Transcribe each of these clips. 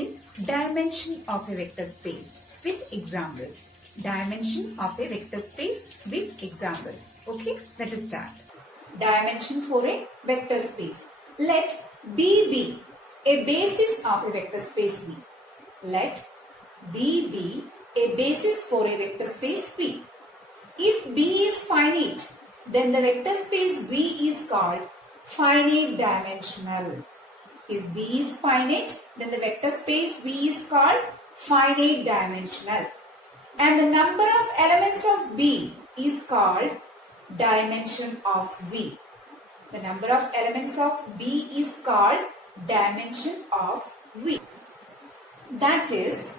discussing dimension of a vector space with examples. Dimension of a vector space with examples. Okay, let us start. Dimension for a vector space. Let B be a basis of a vector space V. Let B be a basis for a vector space V. If B is finite, then the vector space V is called finite dimensional. If B is finite, then the vector space V is called finite dimensional. And the number of elements of B is called dimension of V. The number of elements of B is called dimension of V. That is,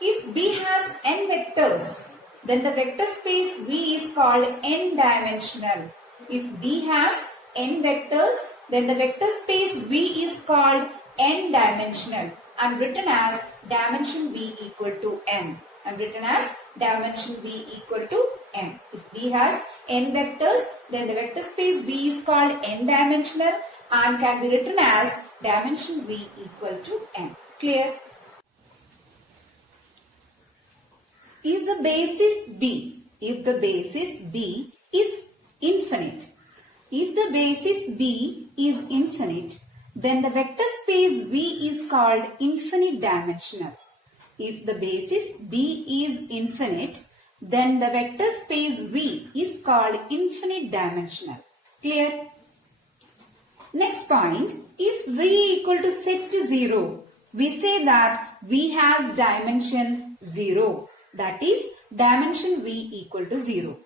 if B has n vectors, then the vector space V is called n-dimensional. If B has n vectors, then the vector space V is called n-dimensional and written as dimension V equal to n. And written as dimension V equal to n. If B has n vectors, then the vector space V is called n-dimensional and can be written as dimension V equal to n. Clear? If the basis B is infinite, then the vector space V is called infinite dimensional. If the basis B is infinite, then the vector space V is called infinite dimensional. Clear? Next point, if V equal to set 0, we say that V has dimension 0. That is dimension V equal to 0.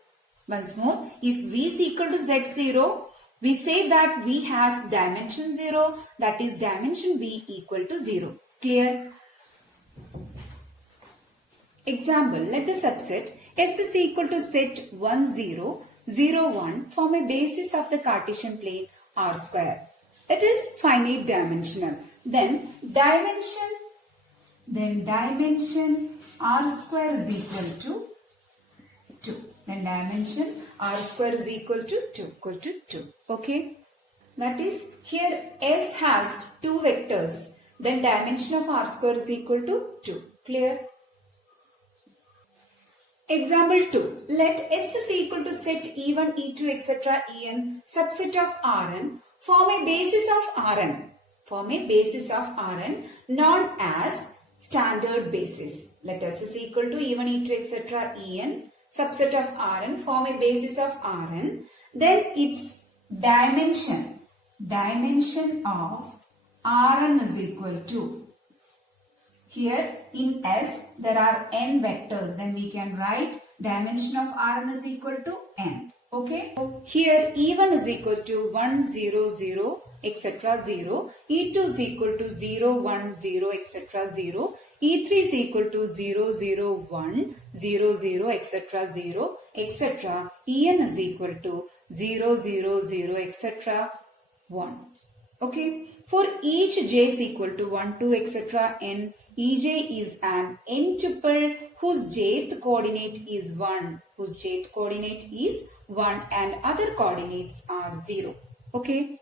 Once more, if V is equal to Z0, we say that V has dimension 0. That is dimension V equal to 0. Clear? Example, let the subset S is equal to set 1, 0, 0, 1 form a basis of the Cartesian plane R square. It is finite dimensional. Then dimension R square is equal to 2. Then dimension R square is equal to 2. Okay. That is, here S has 2 vectors. Then dimension of R square is equal to 2. Clear? Example 2. Let S is equal to set E1, E2, etc. En subset of Rn form a basis of Rn known as standard basis. Let S is equal to E1, E2, etc. En subset of Rn form a basis of Rn. Then its dimension of Rn is equal to, here in S there are n vectors, then we can write dimension of Rn is equal to n. Okay. So here E1 is equal to 1, 0, 0, etc. 0. E2 is equal to 0, 1, 0, etc. 0. E3 is equal to 0, 0, 1, 0, 0, etc. 0, etc. En is equal to 0, 0, 0, etc. 1. Okay. For each j is equal to 1, 2, etc. n, Ej is an n-tuple whose jth coordinate is 1. And other coordinates are 0. Okay.